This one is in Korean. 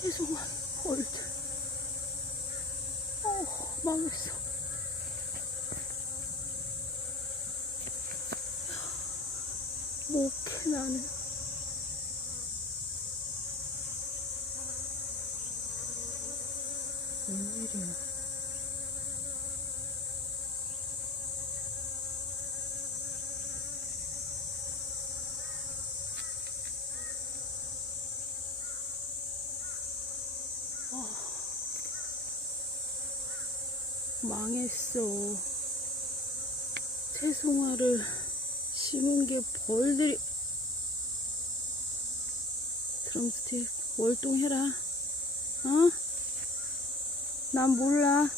죄송한 벌들. 망했어. 목해 나네. 웬일이야. 망했어. 채송화를 심은 게 벌들이. 드럼스틱 월동해라. 난 몰라.